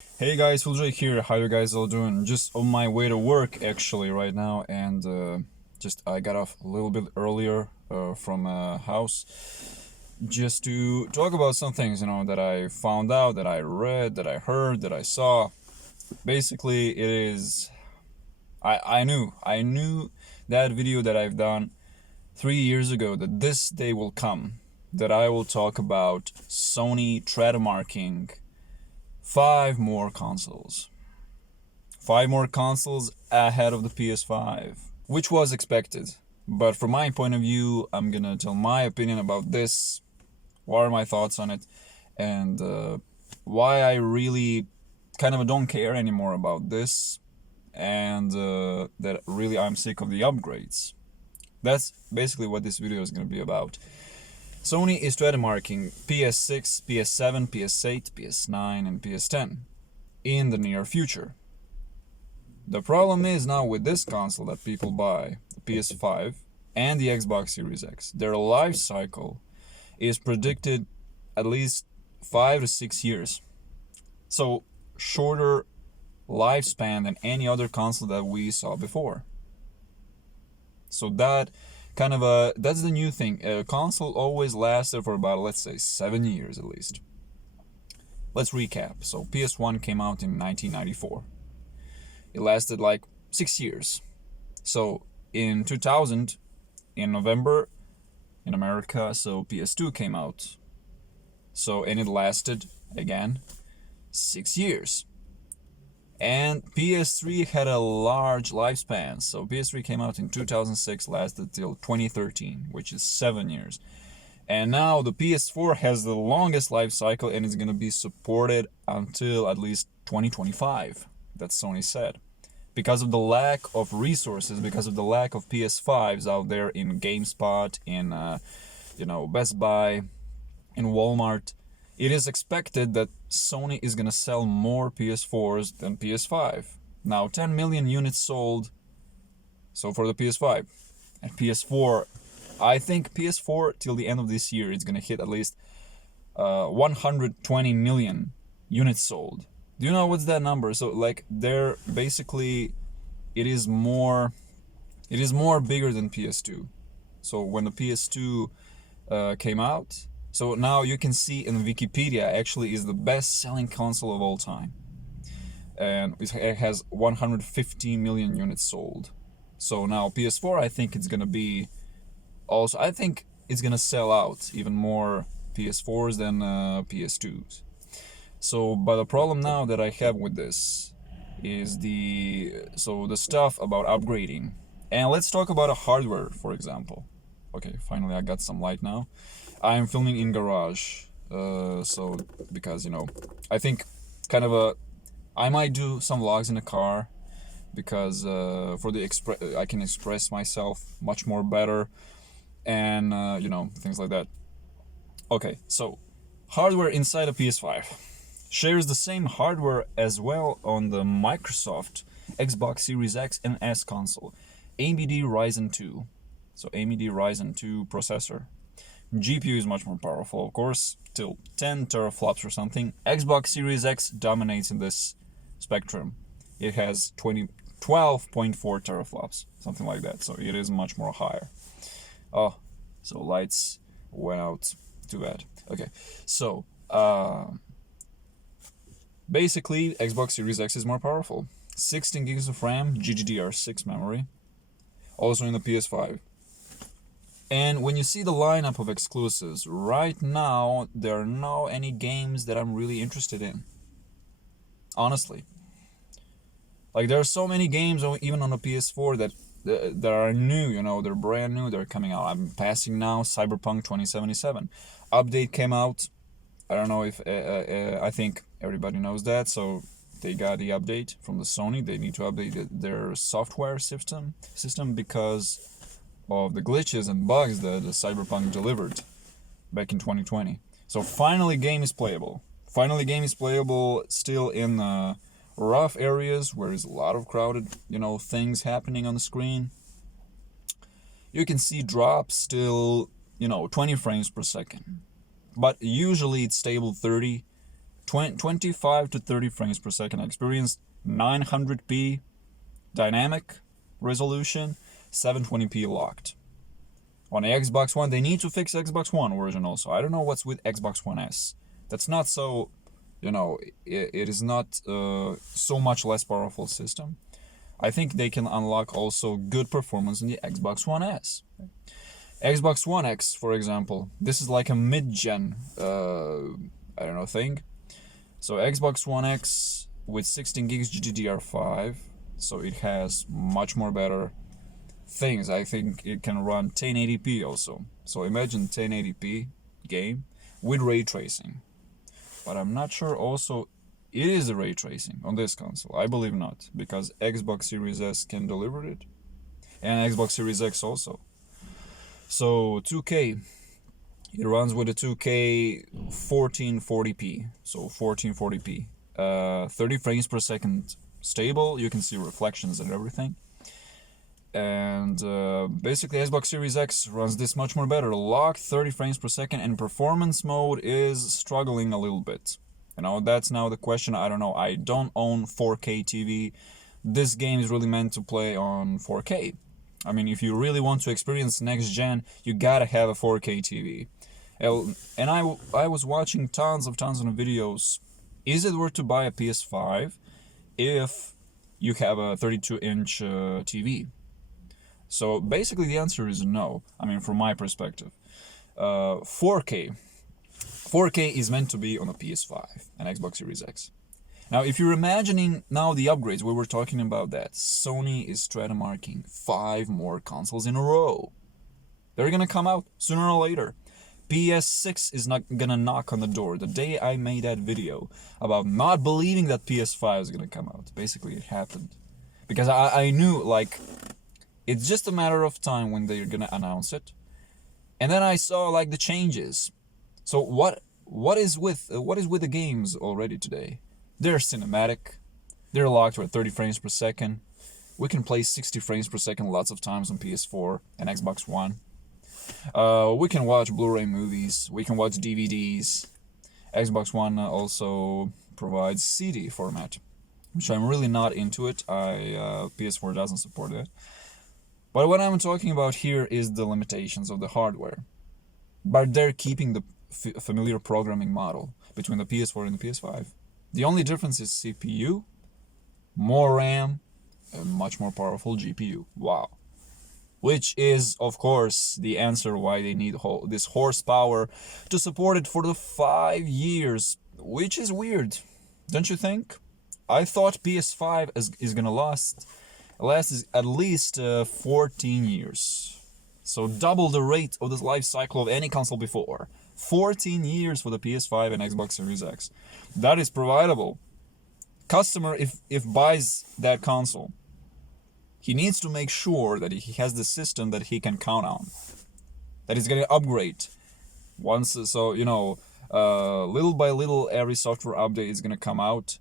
Hey guys, Fuljo here. How you guys all doing? Just on my way to work actually right now, and just I got off a little bit earlier from house just to talk about some things that I found out, that I read, that I heard, that I saw. Basically, it is I knew that video that I've done 3 years ago that this day will come, that I will talk about Sony trademarking five more consoles. Five more consoles ahead of the PS5, which was expected. But from my point of view, I'm gonna tell my opinion about this, what are my thoughts on it, and why I really kind of don't care anymore about this, and that really I'm sick of the upgrades. That's basically what this video is gonna be about. Sony is trademarking PS6, PS7, PS8, PS9, and PS10 in the near future. The problem is now with this console that people buy, the PS5 and the Xbox Series X, their life cycle is predicted at least 5 to 6 years. So shorter lifespan than any other console that we saw before. So that's the new thing. A console always lasted for about, let's say, 7 years at least. Let's recap. So PS1 came out in 1994. It lasted like 6 years. So in 2000, in November, in America, so PS2 came out. And it lasted, again, 6 years. And PS3 had a large lifespan. So PS3 came out in 2006, lasted till 2013, which is 7 years. And now the PS4 has the longest life cycle and is going to be supported until at least 2025. That Sony said. Because of the lack of resources, because of the lack of PS5s out there in GameSpot, in Best Buy, in Walmart, it is expected that Sony is gonna sell more PS4s than PS5. Now 10 million units sold, so for the PS5 and PS4, I think PS4 till the end of this year it's gonna hit at least 120 million units sold. Do you know what's that number? So like they're basically it is more bigger than PS2. So when the PS2 came out, so now you can see in Wikipedia actually is the best selling console of all time. And it has 150 million units sold. So now PS4 I think it's going to be also I think it's going to sell out even more PS4s than PS2s. So, but the problem now that I have with this is the stuff about upgrading. And let's talk about a hardware, for example. Okay, finally I got some light now. I'm filming in garage, because I think I might do some vlogs in the car because I can express myself much more better, and things like that. Okay, so hardware inside a PS5 shares the same hardware as well on the Microsoft Xbox Series X and S console. AMD Ryzen 2. So AMD Ryzen 2 processor. GPU is much more powerful, of course, till 10 teraflops or something. Xbox Series X dominates in this spectrum. It has 12.4 teraflops, something like that. So it is much more higher. Oh, so lights went out. Too bad. Okay, so basically, Xbox Series X is more powerful. 16 gigs of RAM, GDDR6 memory, also in the PS5. And when you see the lineup of exclusives, right now, there are no any games that I'm really interested in. Honestly. Like, there are so many games, even on the PS4, that are new, they're brand new, they're coming out. I'm passing now Cyberpunk 2077. Update came out. I don't know if, I think everybody knows that, so they got the update from the Sony. They need to update their software system because of the glitches and bugs that the Cyberpunk delivered back in 2020. So finally game is playable. Still in rough areas where there's a lot of crowded, things happening on the screen. You can see drops still, 20 frames per second. But usually it's stable 30, 25 to 30 frames per second. I experienced 900p dynamic resolution, 720p locked. On the Xbox One, they need to fix Xbox One version also. I don't know what's with Xbox One S. That's not so, it is not so much less powerful system. I think they can unlock also good performance in the Xbox One S. Xbox One X, for example, this is like a mid-gen, thing. So Xbox One X with 16 gigs GDDR5, so it has much more better things. I think it can run 1080p also. So imagine 1080p game with ray tracing. But I'm not sure also it is the ray tracing on this console. I believe not, because Xbox Series S can deliver it, and Xbox Series X also. So 2K, it runs with a 2K 1440p, so 1440p, 30 frames per second stable. You can see reflections and everything. And basically Xbox Series X runs this much more better, locked 30 frames per second, and performance mode is struggling a little bit. That's now the question. I don't know. I don't own 4K TV. This game is really meant to play on 4K. I mean, if you really want to experience next gen, you gotta have a 4K TV. And I was watching tons of videos. Is it worth to buy a PS5 if you have a 32-inch TV? So basically the answer is no. I mean, from my perspective. 4K is meant to be on a PS5 and Xbox Series X. Now, if you're imagining now the upgrades, we were talking about that. Sony is trademarking 5 more consoles in a row. They're gonna come out sooner or later. PS6 is not gonna knock on the door. The day I made that video about not believing that PS5 is gonna come out, basically it happened. Because I knew, like, it's just a matter of time when they're gonna announce it. And then I saw, like, the changes. So what is with the games already today? They're cinematic. They're locked with 30 frames per second. We can play 60 frames per second lots of times on PS4 and Xbox One. We can watch Blu-ray movies. We can watch DVDs. Xbox One also provides CD format, which I'm really not into it. PS4 doesn't support it. But what I'm talking about here is the limitations of the hardware. But they're keeping the familiar programming model between the PS4 and the PS5. The only difference is CPU, more RAM, a much more powerful GPU. Wow. Which is, of course, the answer why they need this horsepower to support it for the 5 years, which is weird, don't you think? I thought PS5 is gonna last at least 14 years. So double the rate of the life cycle of any console before. 14 years for the PS5 and Xbox Series X. That is providable. Customer, if buys that console, he needs to make sure that he has the system that he can count on, that he's going to upgrade once. So, little by little, every software update is going to come out.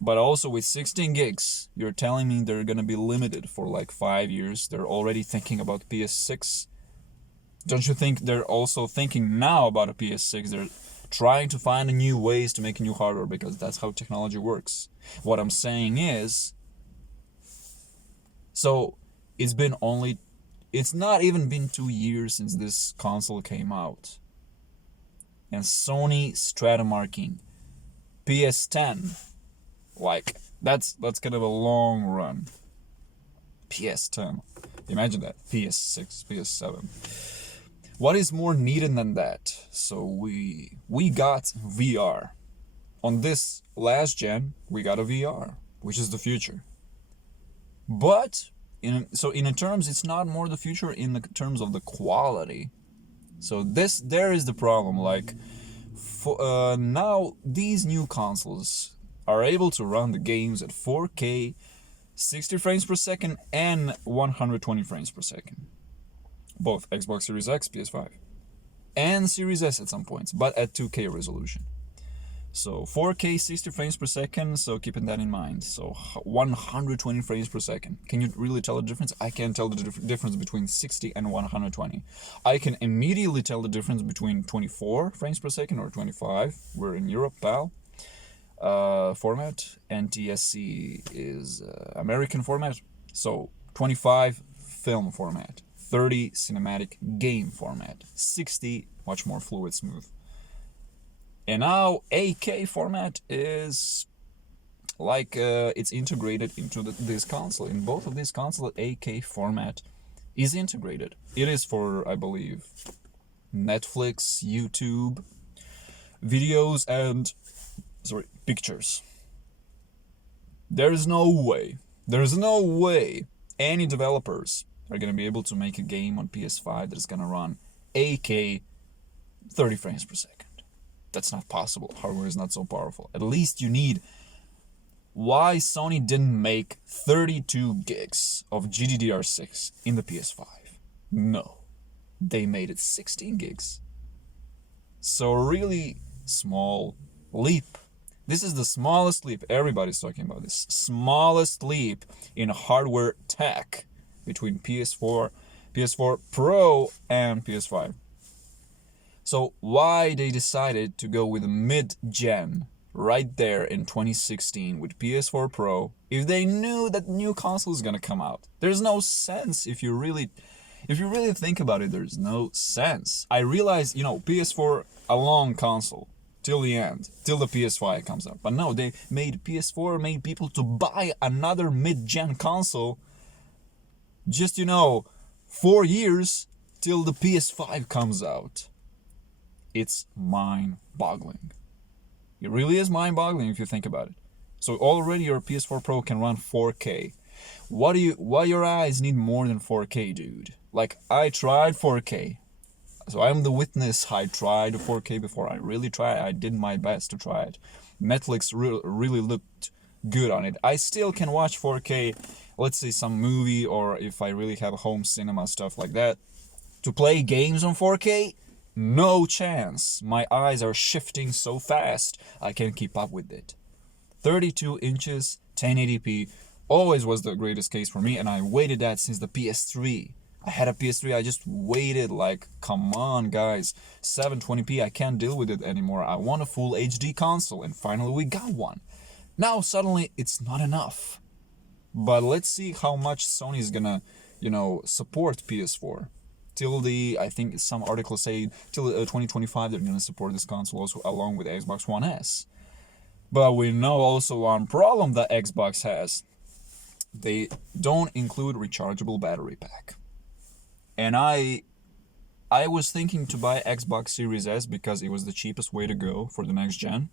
But also with 16 gigs, you're telling me they're going to be limited for like 5 years. They're already thinking about PS6. Don't you think they're also thinking now about a PS6? They're trying to find new ways to make new hardware, because that's how technology works. What I'm saying is, so it's not even been 2 years since this console came out. And Sony Stratomarking PS10, like, that's kind of a long run. PS10, imagine that. PS6, PS7. What is more needed than that? So we got VR. On this last gen, we got a VR, which is the future. But in terms, it's not more the future in the terms of the quality. So there is the problem. Like, now these new consoles are able to run the games at 4K, 60 frames per second, and 120 frames per second. Both Xbox Series X, PS5, and Series S at some points, but at 2K resolution. So 4K 60 frames per second, so keeping that in mind. So 120 frames per second. Can you really tell the difference? I can't tell the difference between 60 and 120. I can immediately tell the difference between 24 frames per second or 25. We're in Europe, pal. format. NTSC is American format. So 25 film format, 30 cinematic game format, 60 much more fluid, smooth. And now 8K format is like it's integrated into this console. In both of these consoles, 8K format is integrated. It is for, I believe, Netflix, YouTube, videos, and pictures. There's no way any developers are gonna be able to make a game on PS5 that is gonna run 8K 30 frames per second. That's not possible. Hardware is not so powerful. At least you need... Why Sony didn't make 32 gigs of GDDR6 in the PS5? No. They made it 16 gigs. So really small leap. This is the smallest leap. Everybody's talking about this. Smallest leap in hardware tech between PS4 Pro and PS5. So why they decided to go with a mid-gen right there in 2016 with PS4 Pro if they knew that new console is gonna come out? There's no sense if you really think about it. There's no sense. I realize, PS4 a long console till the end, till the PS5 comes out. But no, they made PS4 made people to buy another mid-gen console just 4 years till the PS5 comes out. It's mind-boggling. It really is mind-boggling if you think about it. So already your PS4 Pro can run 4K. Why your eyes need more than 4K, dude? Like, I tried 4K. So I'm the witness. I tried 4K before. I really tried. I did my best to try it. Netflix really looked good on it. I still can watch 4K, let's say some movie, or if I really have home cinema, stuff like that. To play games on 4K? No chance. My eyes are shifting so fast, I can't keep up with it. 32 inches, 1080p, always was the greatest case for me, and I waited that since the PS3. I had a PS3, I just waited like, come on guys, 720p, I can't deal with it anymore. I want a full HD console, and finally we got one. Now suddenly it's not enough. But let's see how much Sony is gonna, support PS4. I think some articles say till 2025 they're gonna support this console also along with Xbox One S. But we know also one problem that Xbox has. They don't include rechargeable battery pack. And I was thinking to buy Xbox Series S because it was the cheapest way to go for the next gen.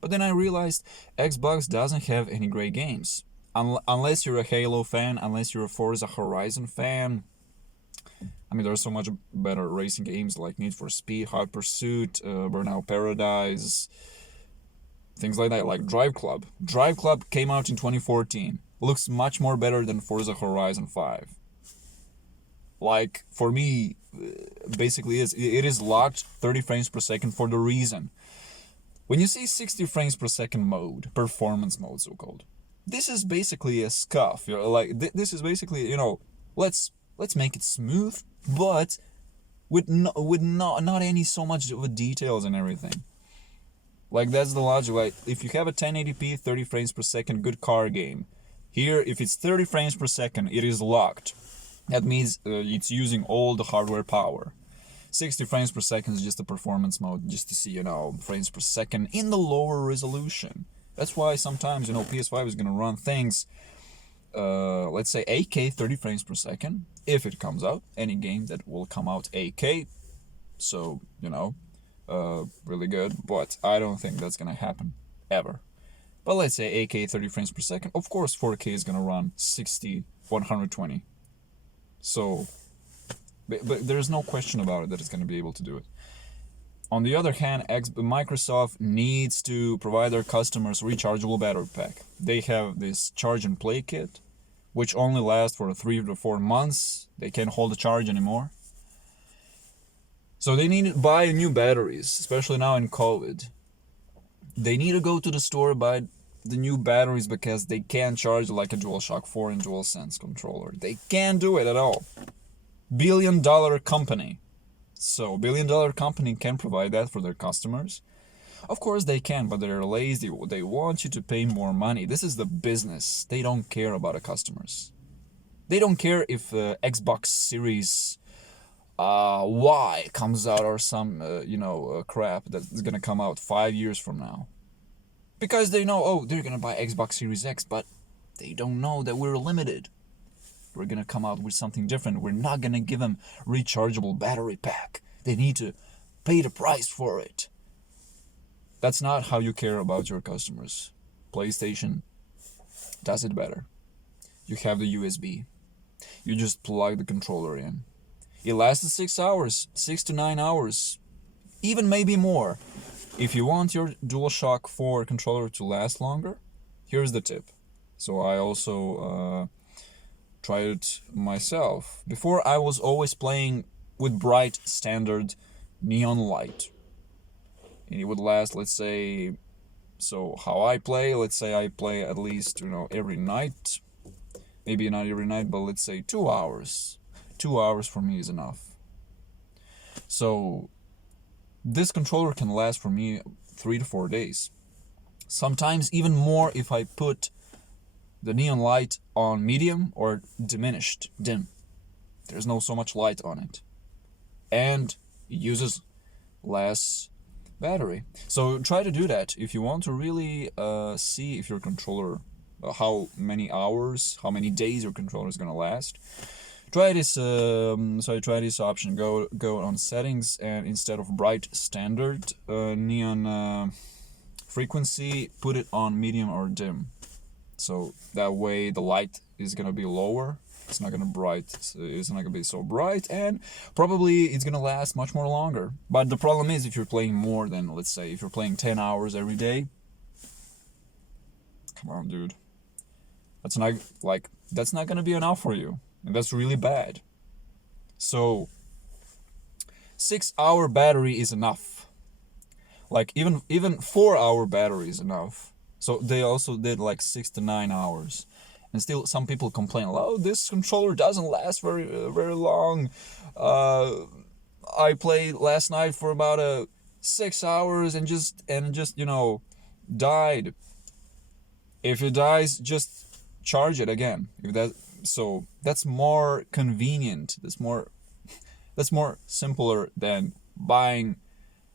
But then I realized Xbox doesn't have any great games. Unless you're a Halo fan, unless you're a Forza Horizon fan. I mean, there are so much better racing games like Need for Speed, Hot Pursuit, Burnout Paradise, things like that, like Drive Club. Drive Club came out in 2014. Looks much more better than Forza Horizon 5. Like, for me, basically it is locked 30 frames per second for the reason. When you see 60 frames per second mode, performance mode so-called, this is basically a scuff. This is basically, let's make it smooth, but with not any so much with details and everything. Like, that's the logic. Like, if you have a 1080p 30 frames per second good car game, here if it's 30 frames per second, it is locked. That means it's using all the hardware power. 60 frames per second is just a performance mode, just to see, frames per second in the lower resolution. That's why sometimes, PS5 is gonna run things, let's say 8K 30 frames per second, if it comes out. Any game that will come out 8K, so, really good. But I don't think that's gonna happen, ever. But let's say 8K 30 frames per second, of course 4K is gonna run 60, 120. So, but there's no question about it that it's gonna be able to do it. On the other hand, Microsoft needs to provide their customers rechargeable battery pack. They have this charge and play kit, which only lasts for 3 to 4 months. They can't hold the charge anymore. So they need to buy new batteries, especially now in COVID. They need to go to the store, buy the new batteries, because they can't charge like a DualShock 4 and DualSense controller. They can't do it at all. $1 billion company. So $1 billion company can provide that for their customers. Of course they can, but they're lazy. They want you to pay more money. This is the business. They don't care about the customers. They don't care if Xbox Series Y comes out or some crap that's gonna come out 5 years from now. Because they know, oh, they're gonna buy Xbox Series X, but they don't know that we're limited. We're gonna come out with something different. We're not gonna give them rechargeable battery pack. They need to pay the price for it. That's not how you care about your customers. PlayStation does it better. You have the USB. You just plug the controller in. It lasts 6 hours, 6 to 9 hours, even maybe more. If you want your DualShock 4 controller to last longer, here's the tip. So I also tried it myself. Before I was always playing with bright standard neon light. And it would last, let's say, so how I play, let's say I play at least, every night. Maybe not every night, but let's say 2 hours. 2 hours for me is enough. So this controller can last for me 3 to 4 days. Sometimes even more if I put the neon light on medium or diminished, dim. There's no so much light on it. And it uses less battery. So try to do that if you want to really see if your controller, how many hours, how many days your controller is gonna last. Try this. Try this option. Go on settings, and instead of bright standard neon frequency, put it on medium or dim. So that way the light is gonna be lower. It's not gonna be so bright, and probably it's gonna last much more longer. But the problem is, if you're playing more than, let's say, if you're playing 10 hours every day, come on, dude, that's not gonna be enough for you, and that's really bad. So 6-hour battery is enough. Like even 4-hour battery is enough. So they also did like 6 to 9 hours. And still, some people complain, oh, this controller doesn't last very long. I played last night for about 6 hours and just died. If it dies, just charge it again. That's more convenient. That's more simpler than buying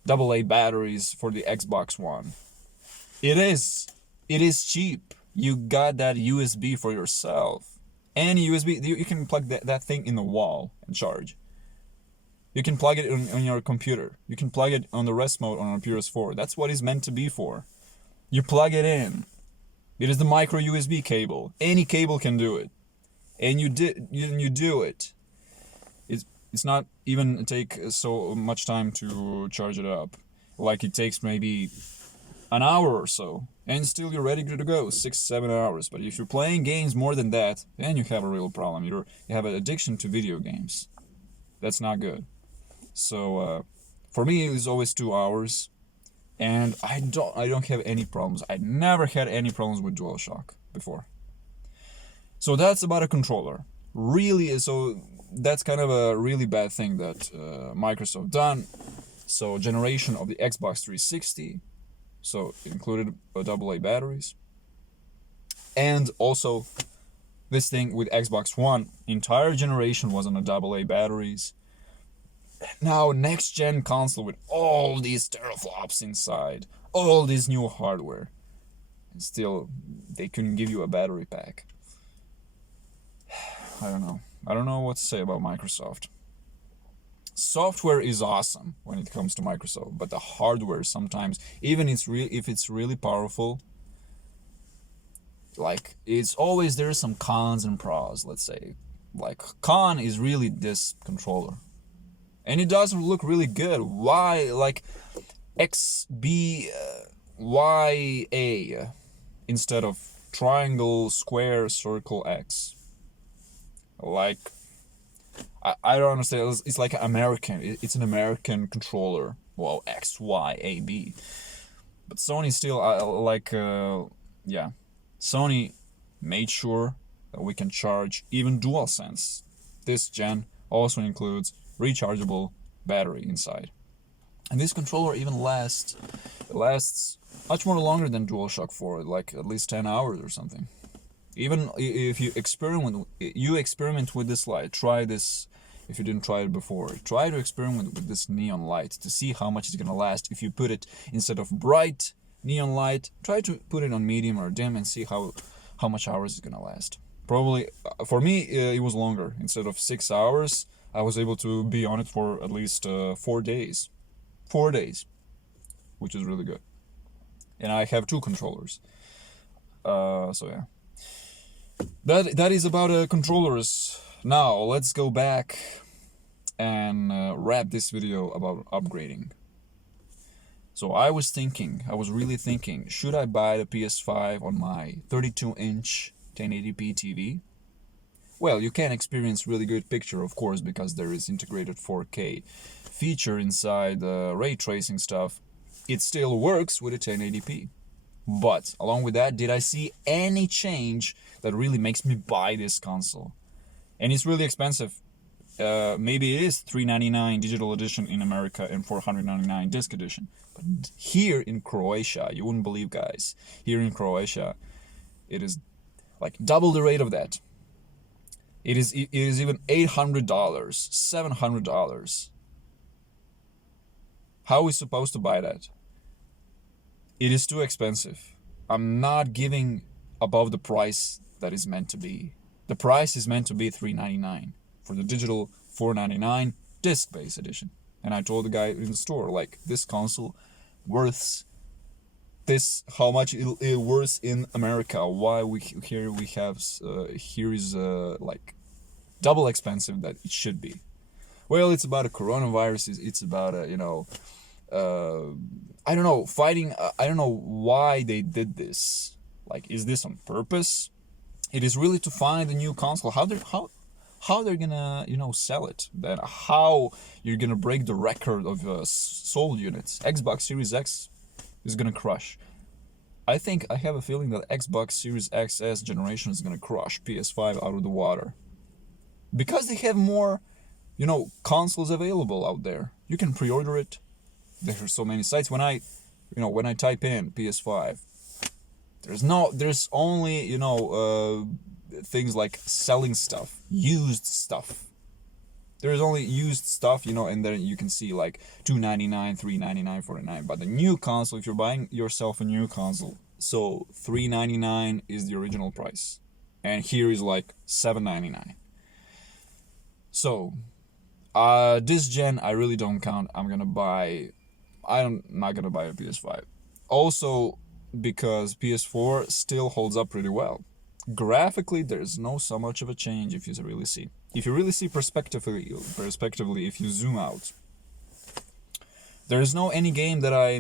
AA batteries for the Xbox One. It is cheap. You got that USB for yourself. Any USB, you can plug that thing in the wall and charge. You can plug it on your computer. You can plug it on the rest mode on a PS4. That's what it's meant to be for. You plug it in. It is the micro USB cable. Any cable can do it. And you do it. It's not even take so much time to charge it up. Like it takes maybe an hour or so, and still you're ready to go, 6-7 hours. But if you're playing games more than that, then you have a real problem. You have an addiction to video games. That's not good. So for me, it's always 2 hours, and I don't have any problems. I never had any problems with DualShock before. So that's about a controller. Really, so that's kind of a really bad thing that Microsoft done. So generation of the Xbox 360. So it included AA batteries. And also this thing with Xbox One, entire generation was on AA batteries. Now next gen console with all these teraflops inside, all this new hardware. And still they couldn't give you a battery pack. I don't know what to say about Microsoft. Software is awesome when it comes to Microsoft, but the hardware sometimes, even if it's really powerful, like it's always there's some cons and pros. Let's say, like con is really this controller, and it doesn't look really good. Why like XBYA instead of triangle, square, circle, X? Like. I don't understand. It's like American. It's an American controller. Well, X, Y, A, B. But Sony still, Sony made sure that we can charge even DualSense. This gen also includes rechargeable battery inside. And this controller even lasts much more longer than DualShock 4, like at least 10 hours or something. Even if you experiment with this light, try this. If you didn't try it before, try to experiment with this neon light to see how much it's gonna last. If you put it, instead of bright neon light, try to put it on medium or dim and see how much hours it's gonna last. Probably for me it was longer. Instead of 6 hours, I was able to be on it for at least 4 days. 4 days, which is really good. And I have 2 controllers. So yeah. That is about controllers. Now let's go back and wrap this video about upgrading. So I was really thinking, should I buy the PS5 on my 32-inch 1080p TV? Well, you can experience really good picture, of course, because there is integrated 4K feature inside the ray tracing stuff. It still works with a 1080p. But along with that, did I see any change that really makes me buy this console? And it's really expensive. Maybe it is $399 digital edition in America and $499 disc edition. But here in Croatia, you wouldn't believe, guys, here in Croatia, it is like double the rate of that. It is even $800, $700. How are we supposed to buy that? It is too expensive. I'm not giving above the price that is meant to be. The price is meant to be $399 for the digital, $499 disc-based edition. And I told the guy in the store, like, this console worth this, how much it worth in America. Why here is like double expensive that it should be. Well, it's about a coronavirus. It's about I don't know, fighting. I don't know why they did this. Like, is this on purpose? It is really to find a new console. How they're gonna sell it? Then how you're gonna break the record of sold units? Xbox Series X is gonna crush. I have a feeling that Xbox Series XS generation is gonna crush PS5 out of the water, because they have more, consoles available out there. You can pre-order it. There are so many sites. When I type in PS5, there's only things like selling stuff, used stuff. There's only used stuff, and then you can see like $299, $399, $499. But the new console, if you're buying yourself a new console, so $399 is the original price, and here is like $799. So this gen I really don't count. I'm not gonna buy a PS5. Also, because PS4 still holds up pretty well. Graphically, there's no so much of a change if you really see. If you really see perspectively, if you zoom out, there's no any game that I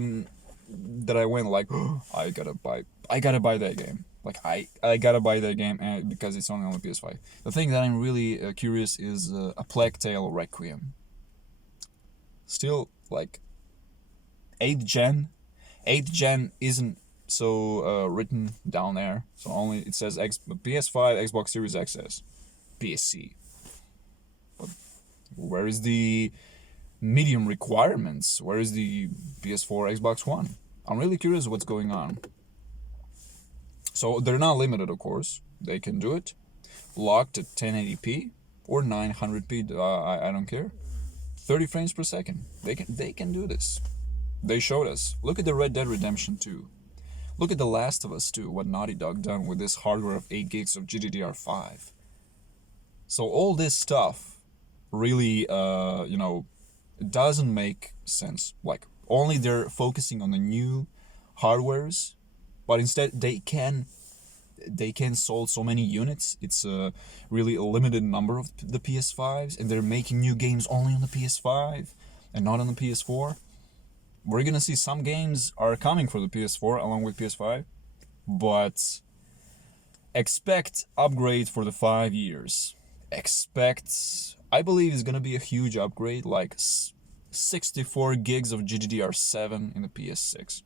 went like, oh, I gotta buy that game. Like I gotta buy that game because it's only on the PS5. The thing that I'm really curious is A Plague Tale Requiem. Still, like, 8th gen isn't so written down there, so only it says PS5, Xbox Series XS, PSC. But where is the medium requirements? Where is the PS4, Xbox One? I'm really curious what's going on. So they're not limited, of course. They can do it locked at 1080p or 900p. I don't care. 30 frames per second. They can do this. They showed us. Look at the Red Dead Redemption 2. Look at The Last of Us 2, what Naughty Dog done with this hardware of 8 gigs of GDDR5. So all this stuff really, doesn't make sense. Like, only they're focusing on the new hardwares, but instead they can sold so many units. It's really a limited number of the PS5s, and they're making new games only on the PS5 and not on the PS4. We're gonna see some games are coming for the PS4 along with PS5, but expect upgrade for the 5 years. I believe it's gonna be a huge upgrade, like 64 gigs of GDDR7 in the PS6.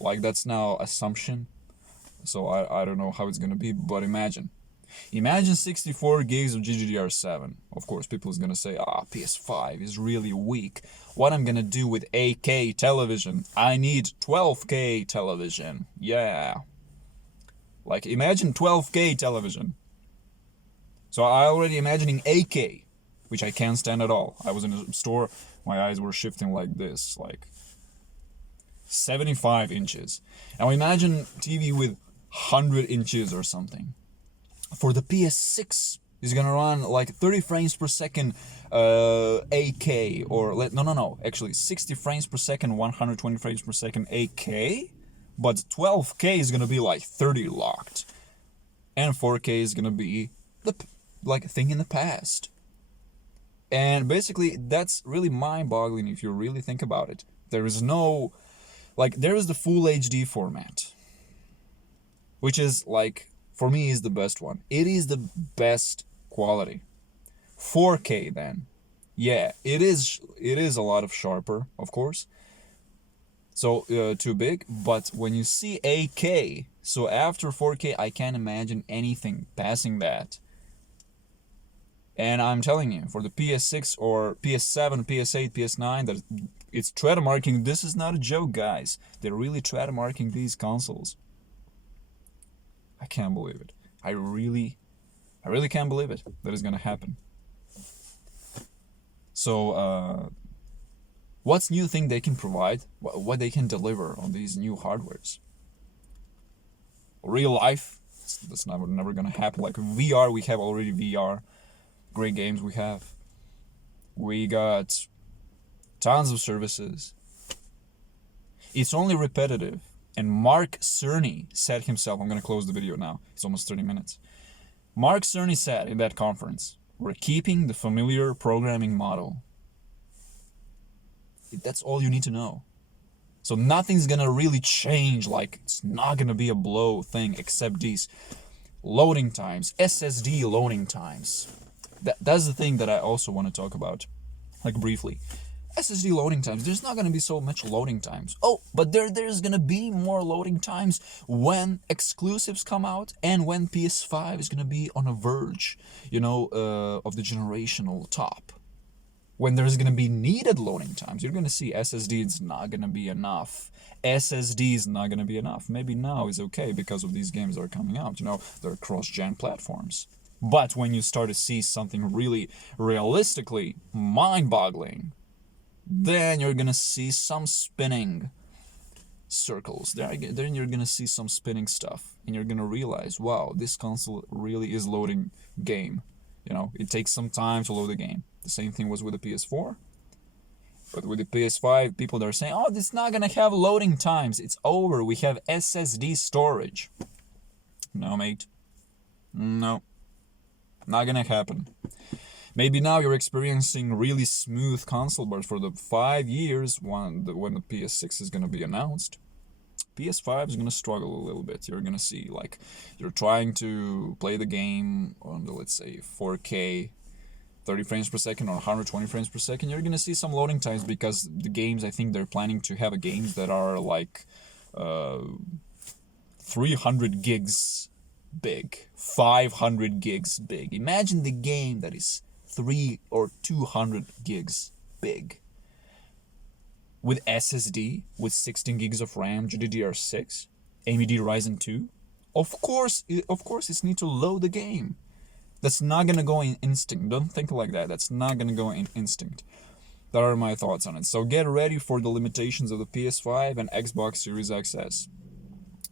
Like, that's now assumption, so I don't know how it's gonna be, but imagine. Imagine 64 gigs of GDDR7. Of course, people is gonna say, PS5 is really weak. What I'm gonna do with 8K television? I need 12K television. Yeah. Like, imagine 12K television. So I already imagining 8K, which I can't stand at all. I was in a store, my eyes were shifting like this, like 75 inches. Now imagine TV with 100 inches or something. For the PS6, it's gonna run like 30 frames per second 8K, or no, actually 60 frames per second, 120 frames per second 8K, but 12K is gonna be like 30 locked, and 4K is gonna be the like thing in the past. And basically that's really mind-boggling if you really think about it. There is no, like, there is the full HD format, which is like, for me, is the best one. It is the best quality. 4K then, yeah, it is a lot of sharper, of course, so too big. But when you see 8K, so after 4K, I can't imagine anything passing that. And I'm telling you, for the PS6 or PS7, PS8, PS9, that it's trademarking. This is not a joke, guys. They're really trademarking these consoles. I can't believe it. I really can't believe it that is gonna happen. So, what's new thing they can provide? What they can deliver on these new hardwares? Real life? That's never gonna happen. Like VR, we have already VR. Great games we have. We got tons of services. It's only repetitive. And Mark Cerny said himself, I'm going to close the video now, it's almost 30 minutes. Mark Cerny said in that conference, we're keeping the familiar programming model. That's all you need to know. So nothing's going to really change, like it's not going to be a blow thing except these loading times, SSD loading times. That's the thing that I also want to talk about, like briefly. SSD loading times, there's not going to be so much loading times. Oh, but there's going to be more loading times when exclusives come out and when PS5 is going to be on a verge, of the generational top. When there's going to be needed loading times, you're going to see SSD is not going to be enough. SSD is not going to be enough. Maybe now is okay because of these games that are coming out, they're cross-gen platforms. But when you start to see something really realistically mind-boggling, then you're gonna see some spinning circles. Then you're gonna see some spinning stuff, and you're gonna realize, wow, this console really is loading game. It takes some time to load the game. The same thing was with the PS4. But with the PS5, people are saying, oh, this is not gonna have loading times. It's over. We have SSD storage. No, mate. No. Not gonna happen. Maybe now you're experiencing really smooth console, but for the 5 years when the PS6 is gonna be announced, PS5 is gonna struggle a little bit. You're gonna see, like, you're trying to play the game on the, let's say, 4K, 30 frames per second or 120 frames per second. You're gonna see some loading times because the games, I think they're planning to have games that are like 300 gigs big, 500 gigs big. Imagine the game that is 300 or 200 gigs big with SSD, with 16 gigs of RAM, GDDR6, AMD Ryzen 2. Of course it's need to load the game. That's not gonna go in instinct. Don't think like that. That's not gonna go in instinct. That are my thoughts on it. So get ready for the limitations of the PS5 and Xbox Series XS,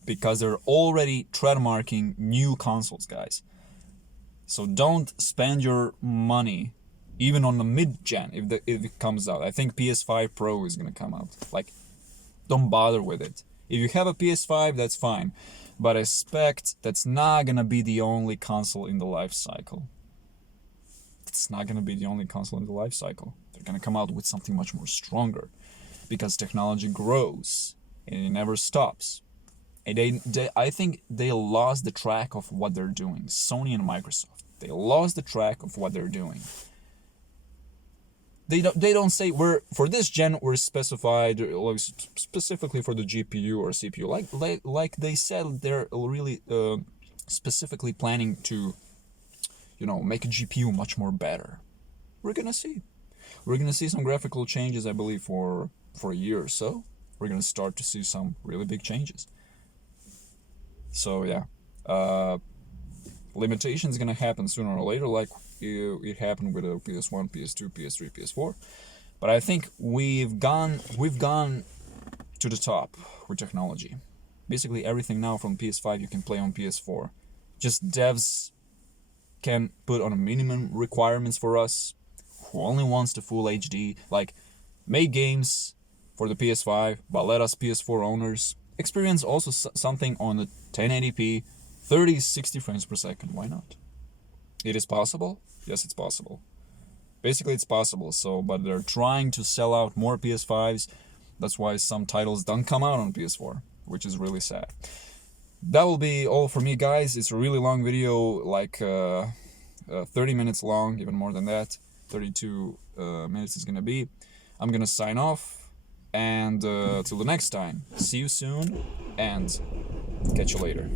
because they're already trademarking new consoles, guys. So don't spend your money even on the mid-gen if it comes out. I think PS5 Pro is gonna come out. Like, don't bother with it. If you have a PS5, that's fine, but I expect that's not gonna be the only console in the life cycle. It's not gonna be the only console in the life cycle. They're gonna come out with something much more stronger, because technology grows and it never stops. And I think they lost the track of what they're doing. Sony and Microsoft, they lost the track of what they're doing. They don't say for this gen we're specified specifically for the GPU or CPU. Like they said, they're really specifically planning to make a GPU much more better. We're gonna see. We're gonna see some graphical changes, I believe, for a year or so. We're gonna start to see some really big changes. So yeah, limitations gonna happen sooner or later, like it happened with a PS1, PS2, PS3, PS4. But I think we've gone to the top with technology. Basically everything now from PS5 you can play on PS4. Just devs can put on a minimum requirements for us who only wants the full HD, like make games for the PS5, but let us PS4 owners experience also something on the 1080p 30-60 frames per second. Why not? It is possible. Yes, it's possible. Basically it's possible. So but they're trying to sell out more PS5s. That's why some titles don't come out on PS4, which is really sad. That will be all for me, guys. It's a really long video, like 30 minutes long, even more than that. 32 minutes is gonna be. I'm gonna sign off, and till the next time, see you soon, and catch you later.